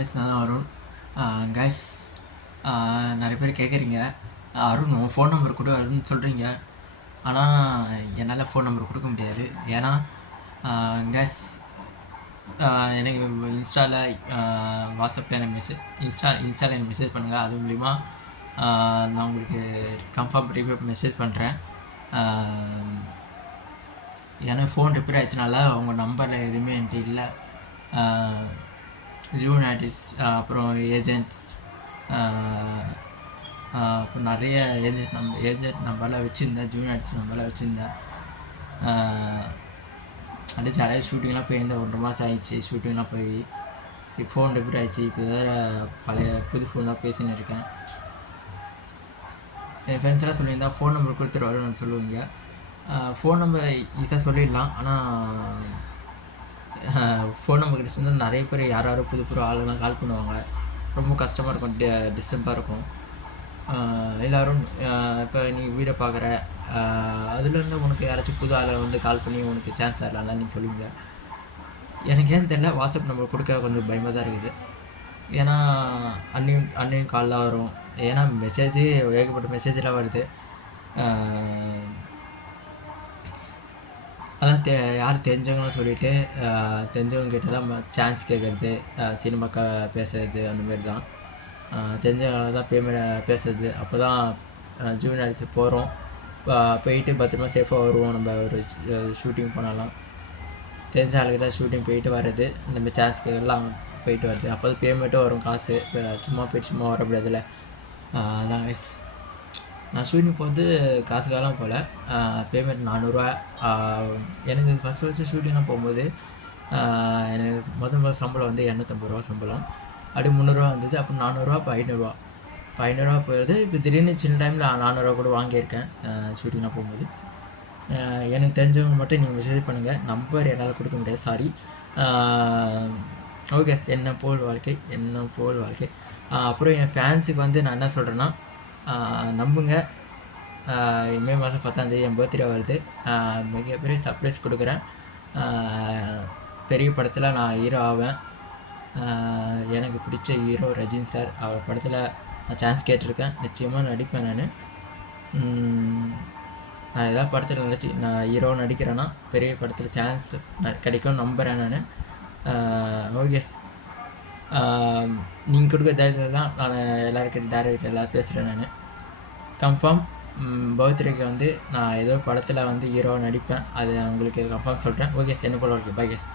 Guys, நான் தான் Arun. Guys, நிறைய பேர் கேட்குறீங்க, அருண் உன் ஃபோன் நம்பர் கொடு அருண் சொல்கிறீங்க. ஆனால் என்னால் ஃபோன் நம்பர் கொடுக்க முடியாது. ஏன்னா கைஸ், எனக்கு இன்ஸ்டாவில் வாட்ஸ்அப்பில் எனக்கு இன்ஸ்டாவில் எனக்கு மெசேஜ் பண்ணுங்கள். அது மூலிமா நான் உங்களுக்கு கன்ஃபார்ம் மெசேஜ் பண்ணுறேன். எனக்கு ஃபோன் ரிப்பேர் ஆயிடுச்சுனால உங்கள் நம்பரில் எதுவுமே என்கிட்ட இல்லை. ஜூன் ஆர்டிஸ்ட், அப்புறம் ஏஜென்ட்ஸ், அப்புறம் நிறைய ஏஜென்ட் நம்பரெலாம் வச்சுருந்தேன். ஜூன் ஆர்டிஸ்ட் நம்பரெலாம் வச்சுருந்தேன். அப்படியே ஜாலியாக ஷூட்டிங்லாம் போயிருந்தேன். 1 மாதம் ஆயிடுச்சு ஷூட்டிங்லாம் போய். ஃபோன் ரிப்பேர் ஆயிடுச்சு. இப்போ வேறு புது ஃபோன் தான் பேசின்னு இருக்கேன். என் ஃப்ரெண்ட்ஸ்லாம் சொல்லியிருந்தா ஃபோன் நம்பர் கொடுத்துருவாருன்னு சொல்லுவீங்க. ஃபோன் நம்பர் ஈஸியாக சொல்லிடலாம். ஆனால் ஃபோன் நம்பர் கிடச்சிருந்தா நிறைய பேர் யாரும் புது ஆளுங்களாம் கால் பண்ணுவாங்க. ரொம்ப கஷ்டமாக இருக்கும், டிஸ்டர்பாக இருக்கும். எல்லோரும் இப்போ நீ வீடியோ பார்க்குற, அதுலேருந்து உனக்கு யாராச்சும் புது ஆளை வந்து கால் பண்ணி உனக்கு சான்ஸ் ஆகலாம் நீங்கள் சொல்லுவீங்க. எனக்கு ஏன்னு தெரியல, வாட்ஸ்அப் நம்பர் கொடுக்க கொஞ்சம் பயமாக தான் இருக்குது. ஏன்னா அன்னையும் கால்லாம் வரும். ஏன்னா ஏகப்பட்ட மெசேஜெலாம் வருது. அதான் யார் தெரிஞ்சவங்களும் சொல்லிவிட்டு தெரிஞ்சவங்க கிட்ட தான் சான்ஸ் கேட்குறது, சினிமாக்கா பேசுறது, அந்த மாதிரி தான். தெரிஞ்சவங்க தான் பேசுறது. அப்போ தான் ஜூன் ஆடிச்சு போகிறோம், போயிட்டு பத்திரமா சேஃபாக வருவோம். நம்ம ஒரு ஷூட்டிங் போனாலும் தெரிஞ்ச ஆளுக்கு தான் ஷூட்டிங் போயிட்டு வர்றது. நம்ம சான்ஸ்க்கு எல்லாம் போயிட்டு வருது. அப்போ தான் பேமெண்ட்டும் வரும், காசு. சும்மா போயிட்டு சும்மா வர முடியாதுல்ல. அதான் கைஸ், நான் ஷூட்டிங் போகிறது காசுக்காகலாம் போகல. பேமெண்ட் 400ரூவா. எனக்கு ஃபஸ்ட்டு ஷூட்டிங்லாம் போகும்போது எனக்கு முதல் சம்பளம் வந்து 250 ரூபா சம்பளம். அப்படி 300ரூவா வந்தது. அப்புறம் 400ரூவா, இப்போ 500ரூவா. இப்போ 500ரூவா போயிடுது. இப்போ திடீர்னு சின்ன டைமில் 400ரூவா கூட வாங்கியிருக்கேன் ஷூட்டிங்லாம் போகும்போது. எனக்கு தெரிஞ்சவங்க மட்டும் நீங்கள் மெசேஜ் பண்ணுங்கள். நம்பர் என்னால் கொடுக்க முடியாது, சாரி. ஓகே, என்ன போல் வாழ்க்கை. அப்புறம் என் ஃபேன்ஸுக்கு வந்து நான் என்ன சொல்கிறேன்னா, நம்புங்க, மே மாதம் 10ஆம் தேதி என் பர்த்டே வருது. மிகப்பெரிய சர்ப்ரைஸ் கொடுக்குறேன். பெரிய படத்தில் நான் ஹீரோ ஆவேன். எனக்கு பிடிச்ச ஹீரோ ரஜினி சார். அவர் படத்தில் நான் சான்ஸ் கேட்டிருக்கேன். நிச்சயமாக நடிப்பேன். நான் ஏதாவது படத்தில் நான் ஹீரோ நடிக்கிறேன்னா பெரிய படத்தில் சான்ஸ் கிடைக்கும்னு நம்புகிறேன் நான். ஓகே, நீங்கள் கொடுக்க தைரியத்தில் தான் நான் எல்லோருக்கிட்ட டேரக்டர் எல்லோரும் பேசுகிறேன். நான் கன்ஃபார்ம் பர்த்டேக்கு வந்து நான் ஏதோ படத்தில் வந்து ஹீரோவாக நடிப்பேன். அது உங்களுக்கு கன்ஃபார்ம் சொல்கிறேன். ஓகே, என்ன போல வாழ்க்கை. Bye case.